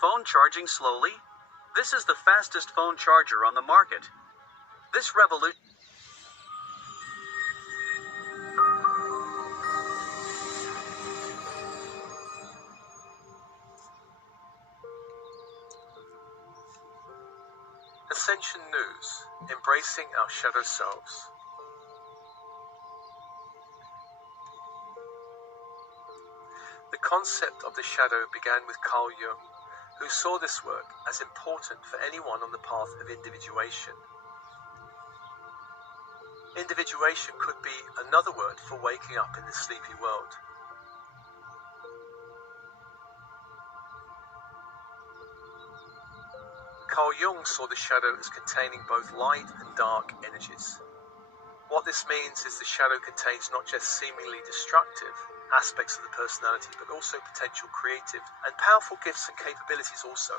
Phone charging slowly? This is the fastest phone charger on the market. This revolution... Ascension News, embracing our shadow selves. The concept of the shadow began with Carl Jung, who saw this work as important for anyone on the path of individuation. Individuation could be another word for waking up in this sleepy world. Carl Jung saw the shadow as containing both light and dark energies. What this means is the shadow contains not just seemingly destructive aspects of the personality, but also potential creative and powerful gifts and capabilities also.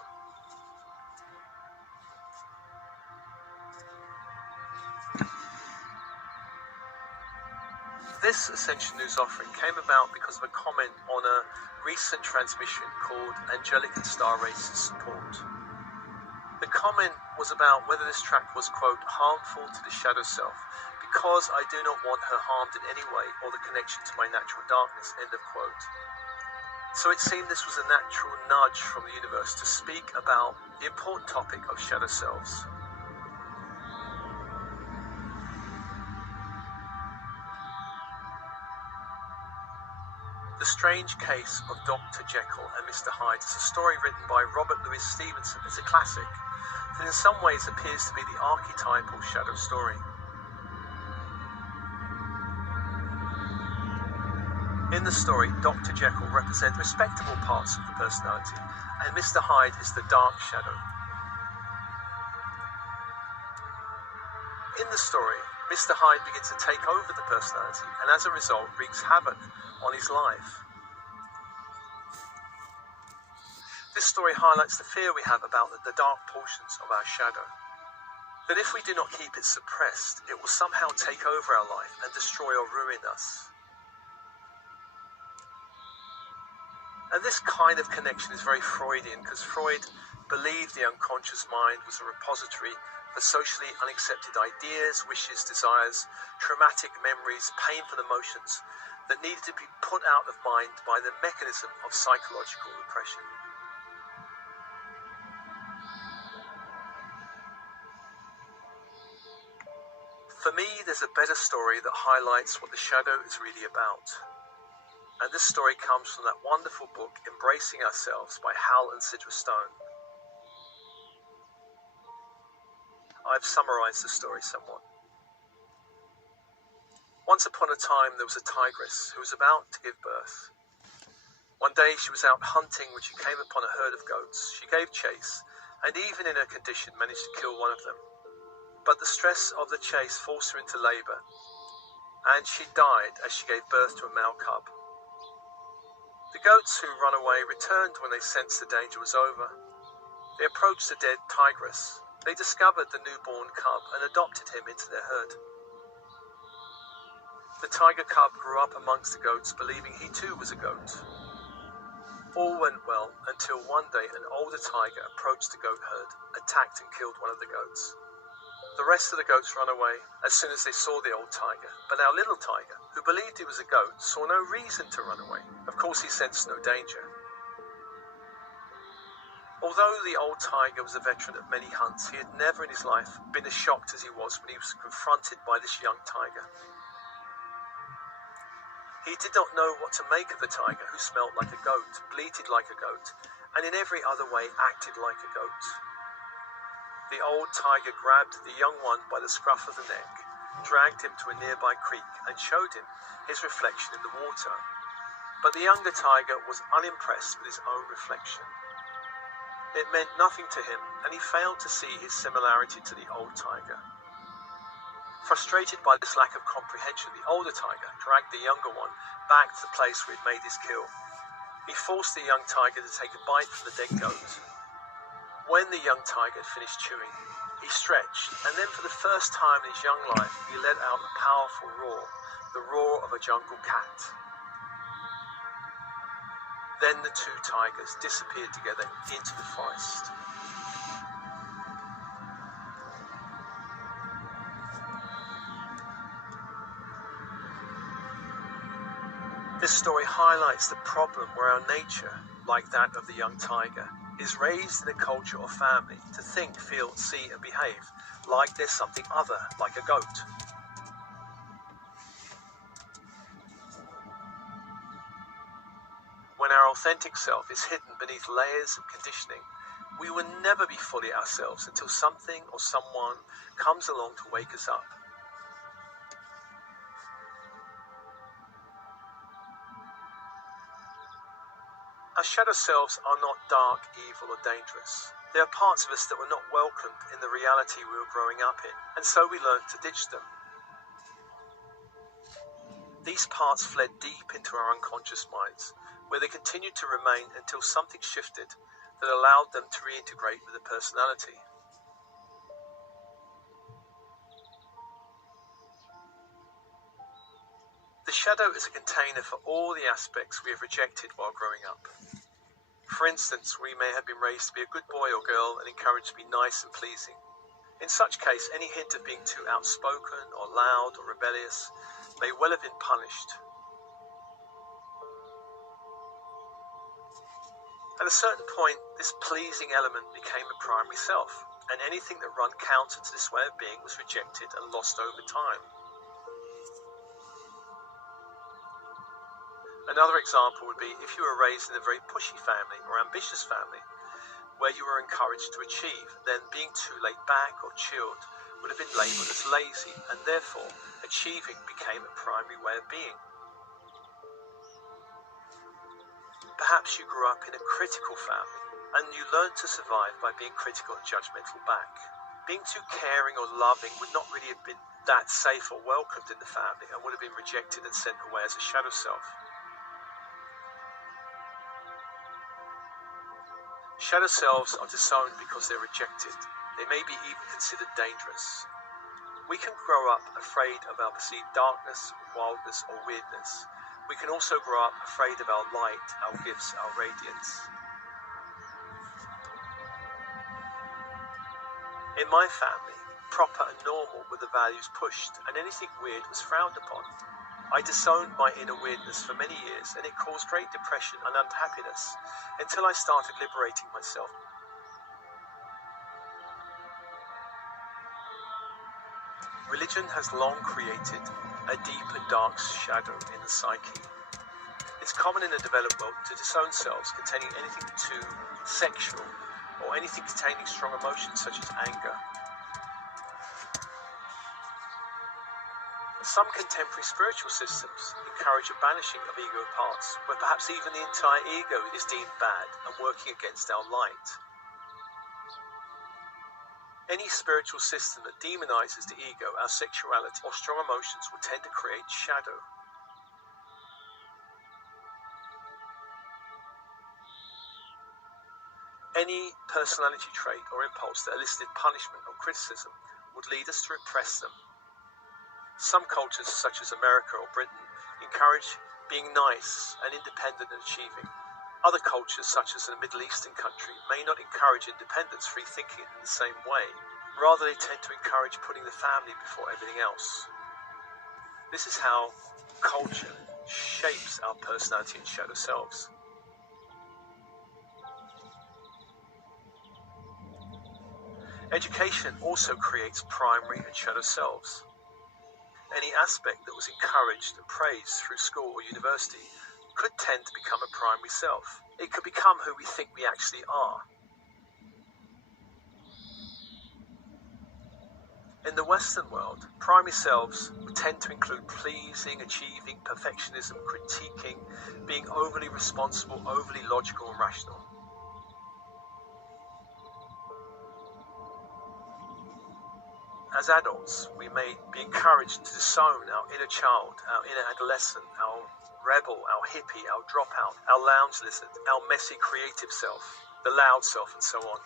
This Ascension News offering came about because of a comment on a recent transmission called Angelic and Star Races Support. The comment was about whether this track was, quote, harmful to the shadow self, because I do not want her harmed in any way or the connection to my natural darkness, end of quote. So it seemed this was a natural nudge from the universe to speak about the important topic of shadow selves. The Strange Case of Dr. Jekyll and Mr. Hyde is a story written by Robert Louis Stevenson. It's a classic that in some ways appears to be the archetypal shadow story. In the story, Dr. Jekyll represents respectable parts of the personality, and Mr. Hyde is the dark shadow. In the story, Mr. Hyde begins to take over the personality, and as a result wreaks havoc on his life. This story highlights the fear we have about the dark portions of our shadow. That if we do not keep it suppressed, it will somehow take over our life and destroy or ruin us. And this kind of connection is very Freudian, because Freud believed the unconscious mind was a repository for socially unaccepted ideas, wishes, desires, traumatic memories, painful emotions that needed to be put out of mind by the mechanism of psychological repression. For me, there's a better story that highlights what the shadow is really about. And this story comes from that wonderful book, Embracing Ourselves by Hal and Sidra Stone. I've summarized the story somewhat. Once upon a time, there was a tigress who was about to give birth. One day she was out hunting when she came upon a herd of goats. She gave chase, and even in her condition managed to kill one of them. But the stress of the chase forced her into labor, and she died as she gave birth to a male cub. The goats who ran away returned when they sensed the danger was over. They approached the dead tigress. They discovered the newborn cub and adopted him into their herd. The tiger cub grew up amongst the goats, believing he too was a goat. All went well until one day an older tiger approached the goat herd, attacked and killed one of the goats. The rest of the goats ran away as soon as they saw the old tiger, but our little tiger, who believed he was a goat, saw no reason to run away. Of course, he sensed no danger. Although the old tiger was a veteran of many hunts, he had never in his life been as shocked as he was when he was confronted by this young tiger. He did not know what to make of the tiger, who smelled like a goat, bleated like a goat, and in every other way acted like a goat. The old tiger grabbed the young one by the scruff of the neck, dragged him to a nearby creek, and showed him his reflection in the water. But the younger tiger was unimpressed with his own reflection. It meant nothing to him, and he failed to see his similarity to the old tiger. Frustrated by this lack of comprehension, the older tiger dragged the younger one back to the place where he'd made his kill. He forced the young tiger to take a bite from the dead goat. When the young tiger had finished chewing, he stretched, and then for the first time in his young life, he let out a powerful roar, the roar of a jungle cat. Then the two tigers disappeared together into the forest. This story highlights the problem where our nature, like that of the young tiger, is raised in a culture or family to think, feel, see and behave like there's something other, like a goat. When our authentic self is hidden beneath layers of conditioning, we will never be fully ourselves until something or someone comes along to wake us up. Our shadow selves are not dark, evil or dangerous. They are parts of us that were not welcomed in the reality we were growing up in, and so we learned to ditch them. These parts fled deep into our unconscious minds, where they continued to remain until something shifted that allowed them to reintegrate with the personality. The shadow is a container for all the aspects we have rejected while growing up. For instance, we may have been raised to be a good boy or girl and encouraged to be nice and pleasing. In such case, any hint of being too outspoken or loud or rebellious may well have been punished. At a certain point, this pleasing element became a primary self, and anything that ran counter to this way of being was rejected and lost over time. Another example would be if you were raised in a very pushy family or ambitious family, where you were encouraged to achieve, then being too laid back or chilled would have been labelled as lazy, and therefore achieving became a primary way of being. Perhaps you grew up in a critical family, and you learned to survive by being critical and judgmental back. Being too caring or loving would not really have been that safe or welcomed in the family, and would have been rejected and sent away as a shadow self. Shadow selves are disowned because they're rejected. They may be even considered dangerous. We can grow up afraid of our perceived darkness, wildness, or weirdness. We can also grow up afraid of our light, our gifts, our radiance. In my family, proper and normal were the values pushed, and anything weird was frowned upon. I disowned my inner weirdness for many years, and it caused great depression and unhappiness until I started liberating myself. Religion has long created a deep and dark shadow in the psyche. It's common in the developed world to disown selves containing anything too sexual or anything containing strong emotions such as anger. Some contemporary spiritual systems encourage a banishing of ego parts, where perhaps even the entire ego is deemed bad and working against our light. Any spiritual system that demonizes the ego, our sexuality, or strong emotions will tend to create shadow. Any personality trait or impulse that elicited punishment or criticism would lead us to repress them. Some cultures, such as America or Britain, encourage being nice and independent and achieving. Other cultures, such as a Middle Eastern country, may not encourage independence, free thinking in the same way. Rather, they tend to encourage putting the family before everything else. This is how culture shapes our personality and shadow selves. Education also creates primary and shadow selves. Any aspect that was encouraged and praised through school or university could tend to become a primary self. It could become who we think we actually are. In the Western world, primary selves tend to include pleasing, achieving, perfectionism, critiquing, being overly responsible, overly logical and rational. As adults, we may be encouraged to disown our inner child, our inner adolescent, our rebel, our hippie, our dropout, our lounge lizard, our messy creative self, the loud self, and so on.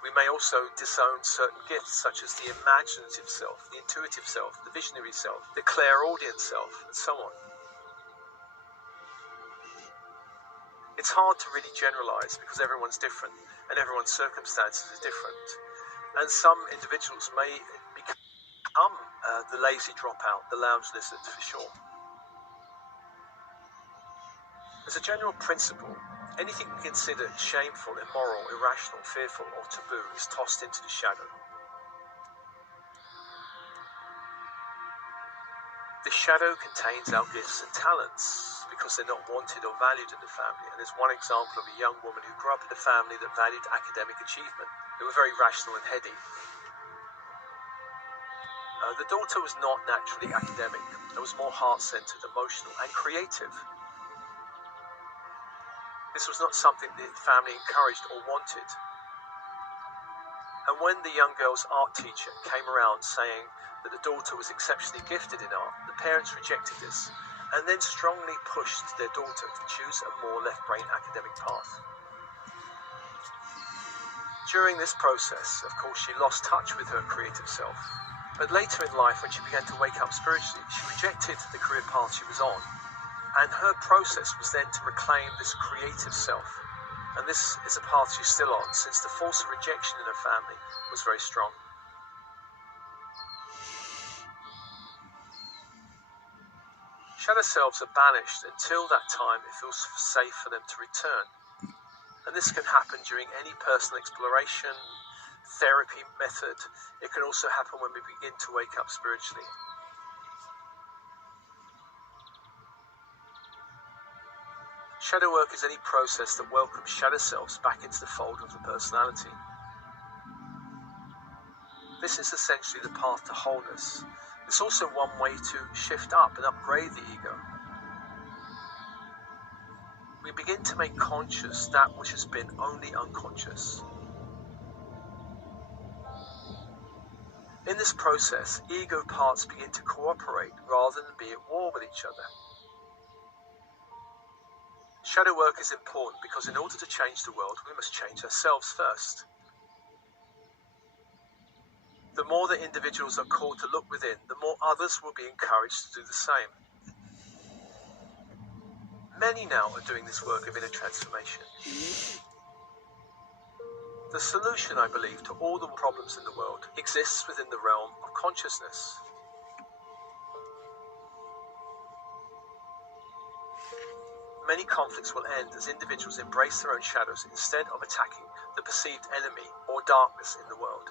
We may also disown certain gifts such as the imaginative self, the intuitive self, the visionary self, the clairaudient self, and so on. It's hard to really generalize because everyone's different and everyone's circumstances are different. And some individuals may become the lazy dropout, the lounge lizard for sure. As a general principle, anything we consider shameful, immoral, irrational, fearful, or taboo is tossed into the shadow. The shadow contains our gifts and talents because they're not wanted or valued in the family. And there's one example of a young woman who grew up in a family that valued academic achievement. They were very rational and heady. The daughter was not naturally academic. It was more heart-centered, emotional, and creative. This was not something the family encouraged or wanted. And when the young girl's art teacher came around saying that the daughter was exceptionally gifted in art, the parents rejected this and then strongly pushed their daughter to choose a more left-brain academic path. During this process, of course, she lost touch with her creative self. But later in life, when she began to wake up spiritually, she rejected the career path she was on. And her process was then to reclaim this creative self. And this is a path she's still on, since the force of rejection in her family was very strong. Shadow selves are banished until that time it feels safe for them to return. And this can happen during any personal exploration, therapy method. It can also happen when we begin to wake up spiritually. Shadow work is any process that welcomes shadow selves back into the fold of the personality. This is essentially the path to wholeness. It's also one way to shift up and upgrade the ego. We begin to make conscious that which has been only unconscious. In this process, ego parts begin to cooperate rather than be at war with each other. Shadow work is important because in order to change the world, we must change ourselves first. The more that individuals are called to look within, the more others will be encouraged to do the same. Many now are doing this work of inner transformation. The solution, I believe, to all the problems in the world exists within the realm of consciousness. Many conflicts will end as individuals embrace their own shadows instead of attacking the perceived enemy or darkness in the world.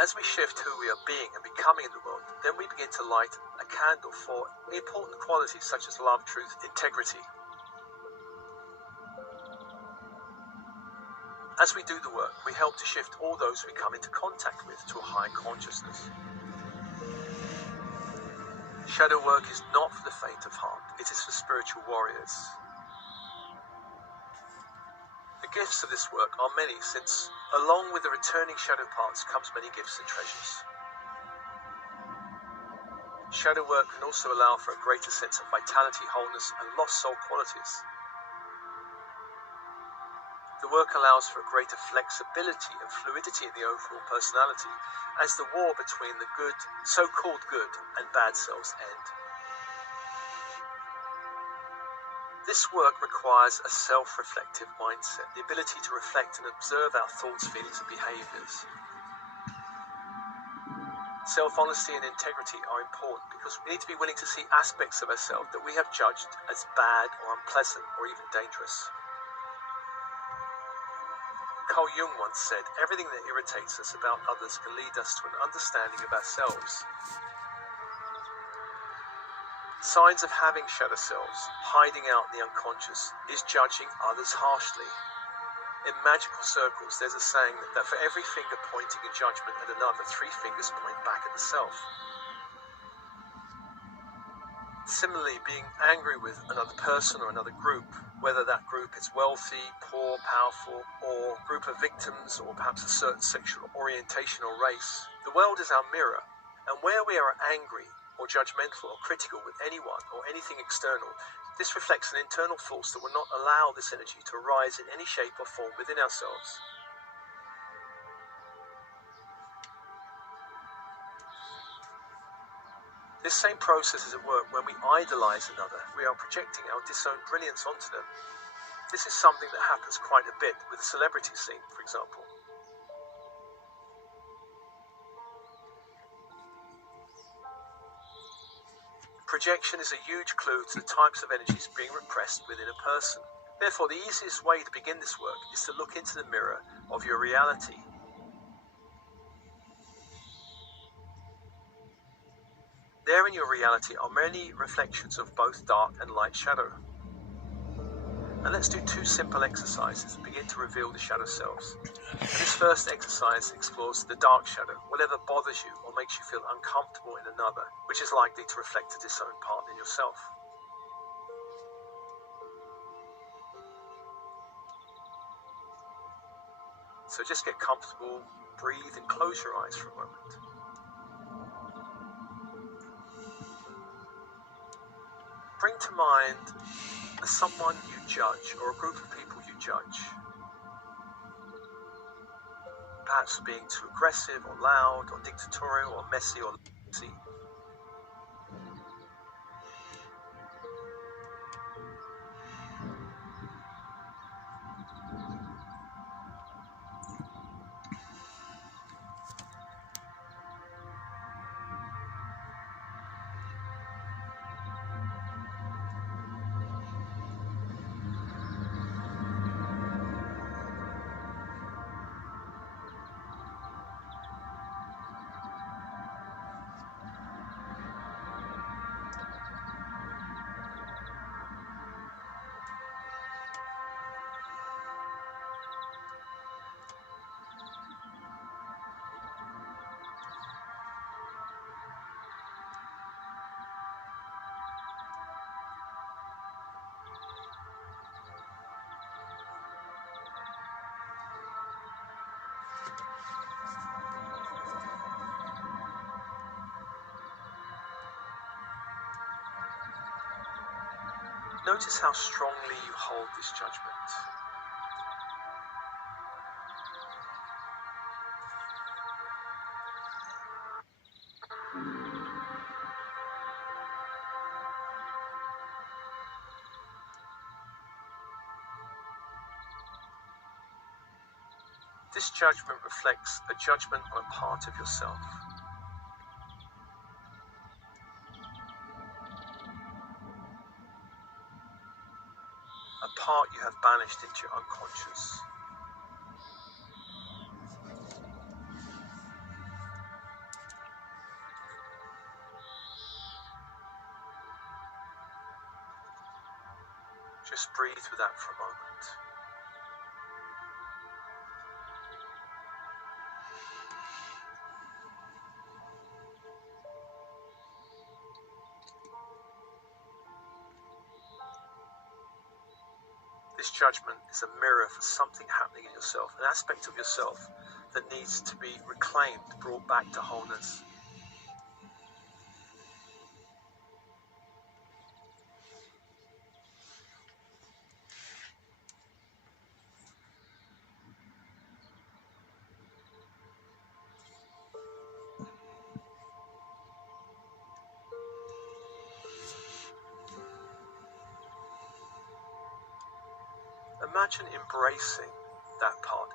As we shift who we are being and becoming in the world, then we begin to light a candle for important qualities such as love, truth, integrity. As we do the work, we help to shift all those we come into contact with to a higher consciousness. Shadow work is not for the faint of heart, it is for spiritual warriors. The gifts of this work are many, since along with the returning shadow parts comes many gifts and treasures. Shadow work can also allow for a greater sense of vitality, wholeness, and lost soul qualities. The work allows for a greater flexibility and fluidity in the overall personality as the war between the good, so-called good, and bad selves end. This work requires a self-reflective mindset, the ability to reflect and observe our thoughts, feelings, and behaviors. Self-honesty and integrity are important because we need to be willing to see aspects of ourselves that we have judged as bad or unpleasant or even dangerous. Carl Jung once said, "Everything that irritates us about others can lead us to an understanding of ourselves." Signs of having shadow selves, hiding out in the unconscious, is judging others harshly. In magical circles, there's a saying that for every finger pointing in judgment at another, 3 fingers point back at the self. Similarly, being angry with another person or another group, whether that group is wealthy, poor, powerful, or a group of victims, or perhaps a certain sexual orientation or race, the world is our mirror, and where we are angry or judgmental or critical with anyone or anything external, this reflects an internal force that will not allow this energy to arise in any shape or form within ourselves. This same process is at work when we idolize another. We are projecting our disowned brilliance onto them. This is something that happens quite a bit with the celebrity scene, for example. Projection is a huge clue to the types of energies being repressed within a person. Therefore, the easiest way to begin this work is to look into the mirror of your reality. There in your reality are many reflections of both dark and light shadow. And let's do 2 simple exercises and begin to reveal the shadow selves. And this first exercise explores the dark shadow, whatever bothers you or makes you feel uncomfortable in another, which is likely to reflect a disowned part in yourself. So just get comfortable, breathe, and close your eyes for a moment. Bring to mind someone you judge or a group of people you judge. Perhaps for being too aggressive or loud or dictatorial or messy or lazy. Notice how strongly you hold this judgment. This judgment reflects a judgment on a part of yourself. A part you have banished into your unconscious. Just breathe with that for a moment. This judgment is a mirror for something happening in yourself, an aspect of yourself that needs to be reclaimed, brought back to wholeness. Imagine embracing that part.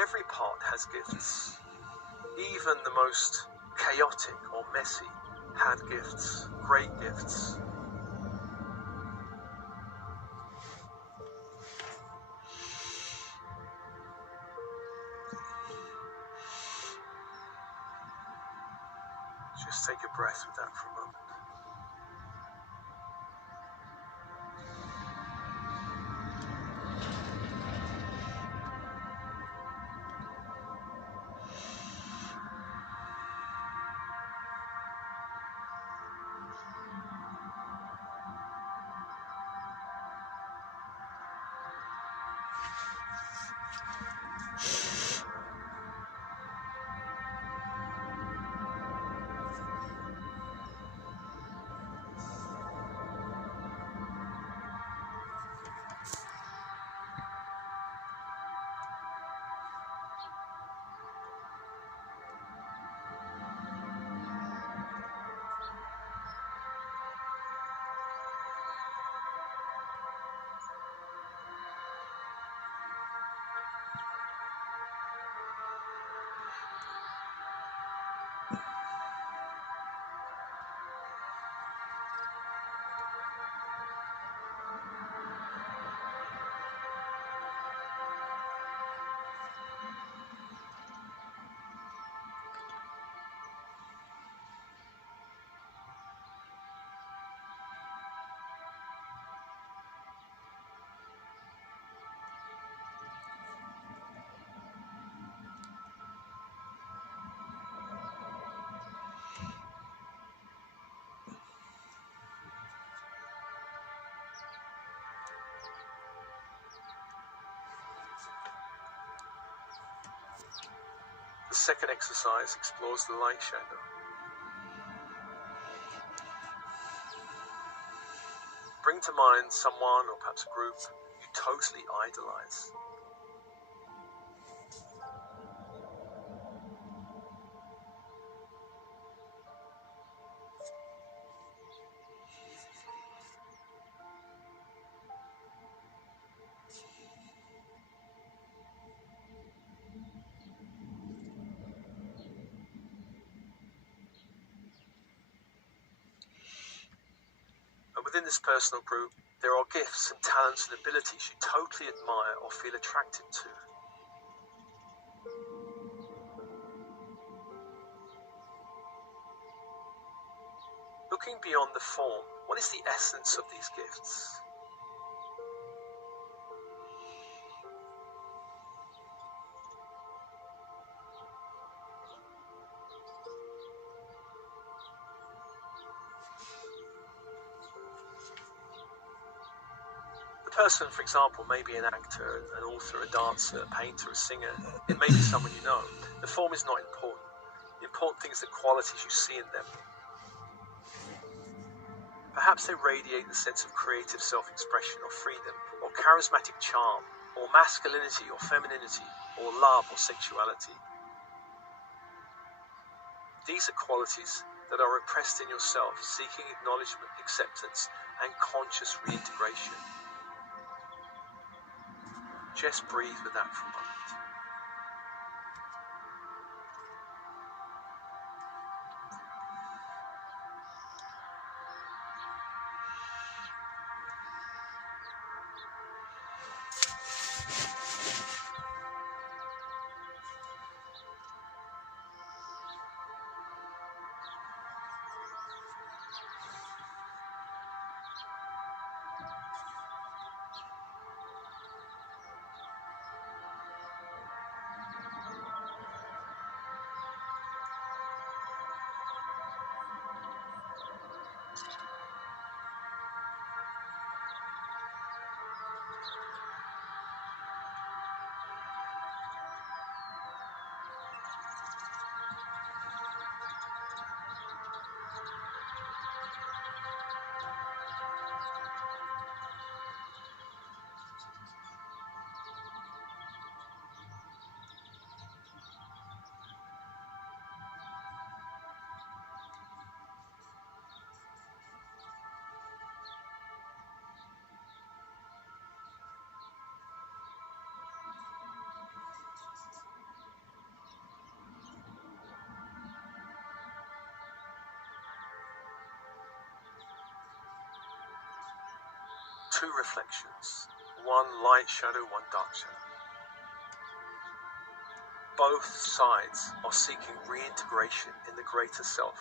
Every part has gifts. Even the most chaotic or messy had gifts, great gifts. Just take a breath with that for a moment. The second exercise explores the light shadow. Bring to mind someone or perhaps a group you totally idolize. And within this personal group, there are gifts and talents and abilities you totally admire or feel attracted to. Looking beyond the form, what is the essence of these gifts? The person, for example, may be an actor, an author, a dancer, a painter, a singer. It may be someone you know. The form is not important. The important thing is the qualities you see in them. Perhaps they radiate the sense of creative self-expression or freedom, or charismatic charm, or masculinity or femininity, or love or sexuality. These are qualities that are repressed in yourself, seeking acknowledgement, acceptance, and conscious reintegration. Just breathe with that for a moment. two reflections, one light shadow, one dark shadow. Both sides are seeking reintegration in the greater self.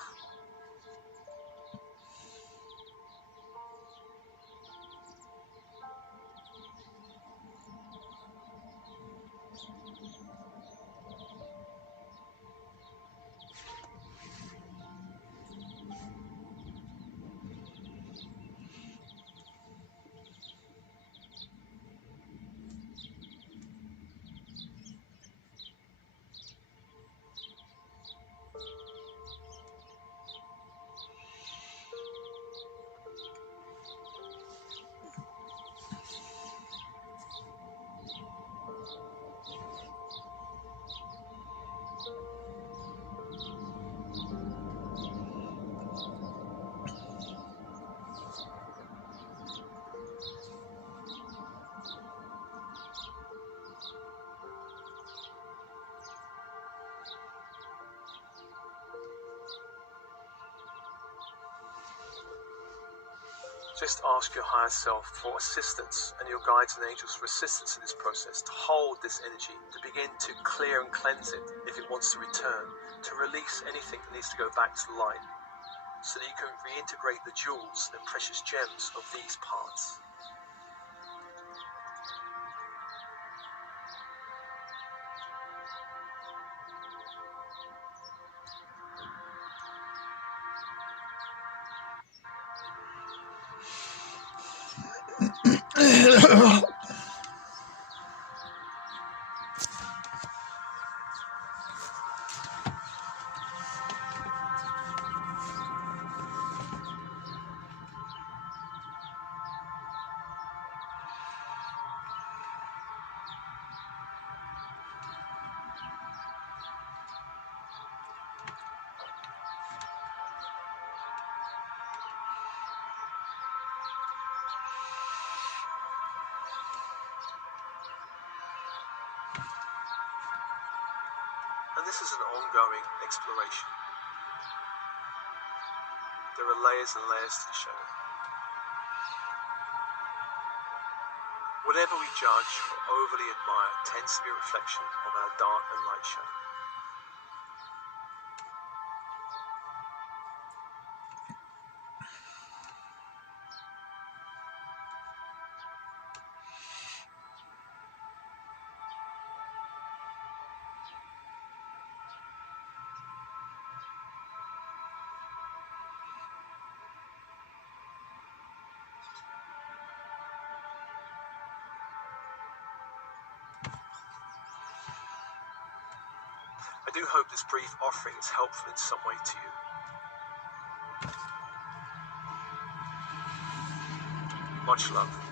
Just ask your higher self for assistance and your guides and angels for assistance in this process, to hold this energy, to begin to clear and cleanse it if it wants to return, to release anything that needs to go back to the light, so that you can reintegrate the jewels and precious gems of these parts. And this is an ongoing exploration. There are layers and layers to the shadow. Whatever we judge or overly admire tends to be a reflection of our dark and light shadow. I do hope this brief offering is helpful in some way to you. Much love.